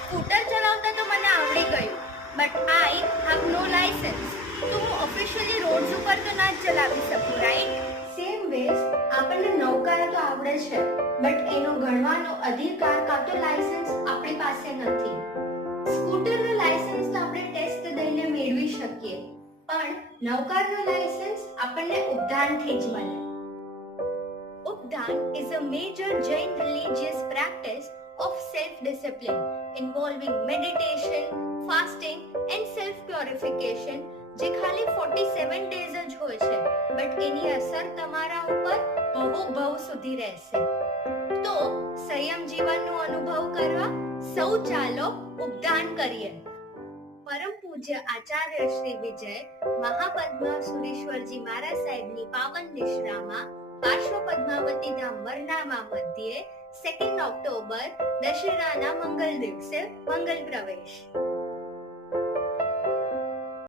Scooter ચલાવતા તો મને આવડી ગયું, but I have no licence. તો હું ઓફિશિયલી રોડ્સ ઉપર તો ના જ ચલાવી શકું, રાઈટ? સેમ વેઝ આપણને નૌકા તો આવડે છે, બટ એનો ગણવાનો અધિકાર કાં તો લાયસન્સ આપણી પાસે નથી. સ્કૂટરનો લાયસન્સ તો આપણે ટેસ્ટ દઈને મેળવી શકીએ, પણ નૌકાનો લાયસન્સ આપણને ઉપદાનથી જ મળે. Updan is a major Jain religious practice of self-discipline involving meditation, fasting and self-purification જે ખાલી 47 days જ હોય છે, બટ એની અસર તમારા ઉપર ભવ સુધી રહેશે. તો સંયમ જીવનનો અનુભવ કરવા સૌ ચાલો ઉપદાન કરીએ. પરમ પૂજ્ય આચાર્ય શ્રી વિજય મહાપદ્મસુરીશ્વરજી મહારાજ સાહેબની પાવન નિશ્રામાં પાર્શ્વ પદ્માવતી ધામ વરનામા મધ્યે 2 ઓક્ટોબર દશેરાના મંગલ દિવસે મંગલ પ્રવેશ.